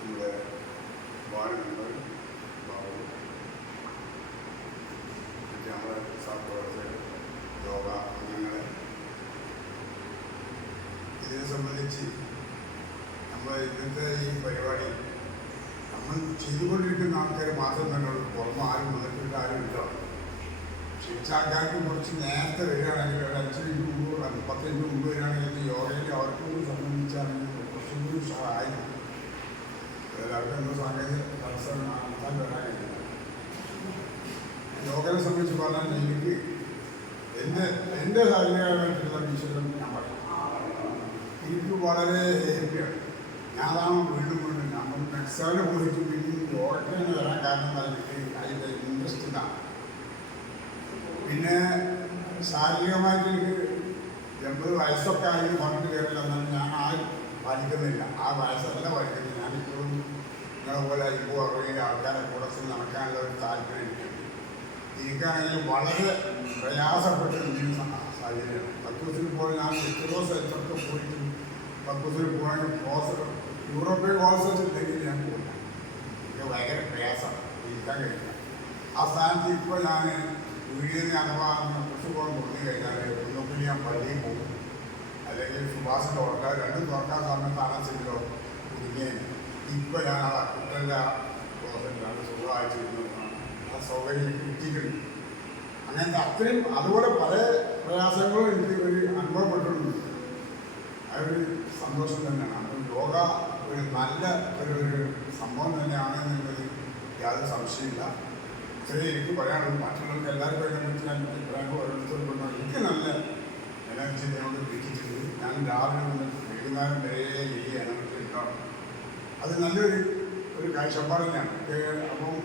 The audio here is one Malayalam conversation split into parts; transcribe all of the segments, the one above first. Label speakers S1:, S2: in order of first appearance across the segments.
S1: നമ്മുടെ വാർഡ് മെമ്പർ ബാബു നമ്മുടെ സഹപ്രവർത്തകർ യോഗ അംഗങ്ങളെ ഇതിനെ സംബന്ധിച്ച് നമ്മൾ ഇന്നത്തെ ഈ പരിപാടി നമ്മൾ ചെയ്തുകൊണ്ടിരിക്കുന്ന ആൾക്കാർ മാത്രം തന്നെ ഉള്ളൂ. പുറമെ ആരും വന്നിട്ട് ആരും ഇല്ല. ക്ഷണിച്ച ആൾക്കാർക്ക് കുറച്ച് നേരത്തെ വരികയാണെങ്കിൽ ഒരു അഞ്ച് മിനിറ്റ് മുമ്പ് പത്ത് മുമ്പ് വരികയാണെങ്കിൽ യോഗയിൽ അവർക്കും സംബന്ധിച്ചാണെങ്കിൽ കുറച്ചും സഹായിക്കും എന്തോ സാങ്കേതിക തടസ്സം നടത്താൻ വരാനില്ല യോഗയെ സംബന്ധിച്ച് പറഞ്ഞാൽ എനിക്ക് എന്റെ എന്റെ സാഹചര്യമായിട്ടുള്ള വിഷയം ഞാൻ പറയും. എനിക്ക് വളരെ ഹാപ്പിയാണ്. ഞാനാണ് വീണ്ടും വീണ്ടും നമ്മൾ മെക്സാന് പോയിട്ട് യോഗയ്ക്ക് തന്നെ വരാൻ കാരണം എനിക്ക് അതിന്റെ ഇൻട്രസ്റ്റ് ഇതാണ്. ശാരീരികമായിട്ട് എനിക്ക് എൺപത് വയസ്സൊക്കെ ആയി പറഞ്ഞിട്ട് എന്നാലും ഞാൻ ആ പാലിക്കുന്നില്ല ആ വയസ്സല്ല പാലിക്കുന്നില്ല ഞാനിപ്പോഴും നിങ്ങളെ പോലെ ഇപ്പോൾ അറിയുന്ന ആൾക്കാരെ കൂടെ ചെന്ന് നടക്കാനുള്ള ഒരു താല്പര്യം എനിക്കുണ്ട്. എനിക്കാണെങ്കിൽ വളരെ പ്രയാസപ്പെട്ടിരുന്ന സാഹചര്യമാണ്. പക്കൂസിൽ പോയി ഞാൻ എത്രയോ സ്ഥലത്തൊക്കെ പോയിട്ടും പക്കൂസിൽ പോകണമെങ്കിൽ ഹോസ്റ്റൽ യൂറോപ്യൻ ഹോസ്റ്റൽ ഇല്ലെങ്കിൽ ഞാൻ പോകില്ല എനിക്ക് ഭയങ്കര പ്രയാസം ജീവിക്കാൻ കഴിയില്ല. ആ സ്ഥാനത്ത് ഇപ്പോൾ ഞാൻ വീടിന് അഥവാ കുറിച്ച് പോകാൻ തുടങ്ങി കഴിഞ്ഞാൽ ഒന്നുകിൽ ഞാൻ പള്ളിയിൽ പോകും. അല്ലെങ്കിൽ സുഭാഷ് തുറക്കാൻ രണ്ടും തുറക്കാൻ സമയത്താണ് ചെല്ലോ കുടുങ്ങിയത് ഇപ്പോൾ ഞാൻ ആ കുട്ടന്റെ കോഴ്സിലാണ് സുഖമായിട്ട് ആ സൗകര്യം കിട്ടിയിട്ടുണ്ട് അങ്ങനത്തെ അത്രയും അതുപോലെ പല പ്രയാസങ്ങളും എനിക്ക് ഒരു അനുഭവപ്പെട്ടിട്ടുണ്ട്. അതൊരു സന്തോഷം തന്നെയാണ്. അപ്പം യോഗ ഒരു നല്ല ഒരു ഒരു സംഭവം തന്നെയാണ് എന്നുള്ളത് യാതൊരു സംശയമില്ല പക്ഷേ എനിക്ക് പറയാനുള്ളത് മറ്റുള്ളവർക്ക് എല്ലാവർക്കും അതിനെക്കുറിച്ച് ഞാൻ അഭിപ്രായം ഓരോരുത്തരും കൊണ്ടു എനിക്ക് നല്ല എനർജി എന്നോട് കിട്ടിയിട്ടുണ്ട് ഞാൻ രാവിലെ മുതൽ വൈകുന്നേരം വരെ ഈ എനർജി അത് നല്ലൊരു ഒരു കാഴ്ചപ്പാട് തന്നെയാണ് അപ്പം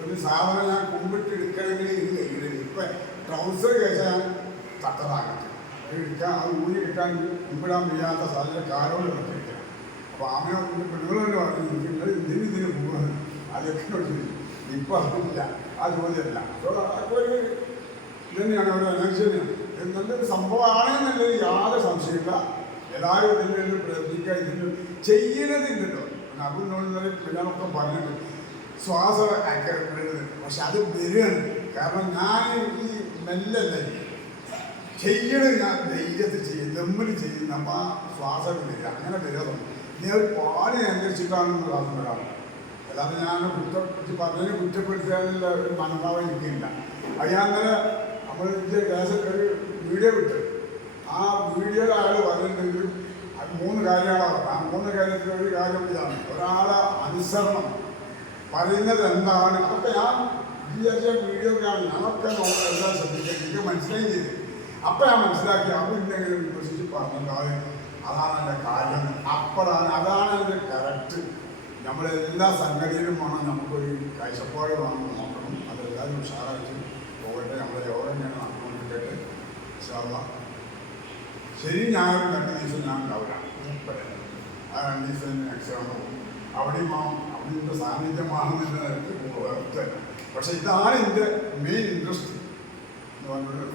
S1: ഒരു സാധനം ഞാൻ കൊമ്പിട്ട് എടുക്കണമെങ്കിൽ ഇത് കഴിയില്ല ഇപ്പം ട്രൗസർ കഴിച്ചാൽ തട്ടതാകട്ടെ അത് എടുക്കാൻ അത് ഊരി എടുക്കാൻ കുമ്പിടാൻ വയ്യാത്ത സാധനം കാലോട് വെച്ചിരിക്കണം അപ്പോൾ ആമയോട് പെണ്ണുങ്ങളോട് പറഞ്ഞു നിങ്ങൾ ഇതിന് ഇതിന് പോകുന്നത് അതൊക്കെ ഇപ്പം അതില്ല. ആ ചോദ്യമല്ല ഒരു ഇതന്നെയാണ് തന്നെയാണ് ഒരു എനർജി തന്നെയാണ് ഇത് നല്ലൊരു സംഭവമാണെന്നുള്ളത് യാതൊരു സംശയമില്ല എല്ലാവരും ഇതിന്റെ ഒരു പ്രവർത്തിക്കുക ഇതിന്റെ ചെയ്യുന്നതില്ലല്ലോ. അബുനോട് പിള്ളേരൊക്കെ പറഞ്ഞിട്ടുണ്ട് ശ്വാസം അയക്കപ്പെടുന്നത് പക്ഷെ അത് വരികയാണ്. കാരണം ഞാൻ ഈ മെല്ലല്ല ചെയ്യണത് ഞാൻ ധൈര്യത്തിൽ ചെയ്യും ദമ്മിൽ ചെയ്യും. നമ്മ ശ്വാസം വരിക അങ്ങനെ വരാതുണ്ട് ഇനി അത് പാടി അനുസരിച്ചിട്ടാണെന്ന് ശ്വാസം വരാറ് അല്ലാതെ ഞാൻ കുറ്റപ്പെടുത്തി പറഞ്ഞതിന് കുറ്റപ്പെടുത്താനുള്ള ഒരു മനോഭാവം എനിക്കില്ല. അത് ഞാൻ അങ്ങനെ നമ്മൾ ഇതിന്റെ ഗ്യാസ് ഒരു വീഡിയോ വിട്ടു. ആ വീഡിയോയിൽ ആൾ പറഞ്ഞിട്ടുണ്ടെങ്കിൽ അത് മൂന്ന് കാര്യങ്ങളാണ്. ആ മൂന്ന് കാര്യത്തിൽ ഒരു കാര്യം ഇതാണ്. ഒരാളെ അനുസരണം പറയുന്നത് എന്താണ്? അപ്പം ഞാൻ വിചാരിച്ച വീഡിയോ കാണും ഞങ്ങളൊക്കെ എല്ലാം ശ്രദ്ധിക്കുക എനിക്ക് മനസ്സിലായി ചെയ്തു. അപ്പം ഞാൻ മനസ്സിലാക്കി അവരുണ്ടെങ്കിലും വിശ്വസിച്ച് പറഞ്ഞിട്ടുണ്ടാവും. അതാണ് എന്റെ കാര്യം. അപ്പോഴാണ് അതാണ് എന്റെ കറക്റ്റ് നമ്മളെല്ലാ എല്ലാ സംഗതിയിലുമാണ് നമുക്കൊരു കാഴ്ചപ്പാട് വേണമെന്ന് നോക്കണം. അതെല്ലാവരും ഉഷാറായിട്ട് പോകട്ടെ. നമ്മുടെ യോഗം ഞാൻ നടന്നുകൊണ്ടിരിക്കട്ടെ ഉഷാറ ശരി ഞാൻ രണ്ട് ദിവസം ഞാൻ ഉണ്ടാവില്ല. ആ രണ്ട് ദിവസം എക്സാം പോകും അവിടെയും ആ അവിടെ സാന്നിധ്യമാണെന്നുള്ള നിലയ്ക്ക് പോകുക പക്ഷെ ഇതാണ് എന്റെ മെയിൻ ഇൻട്രസ്റ്റ് എന്ന് പറഞ്ഞൊരു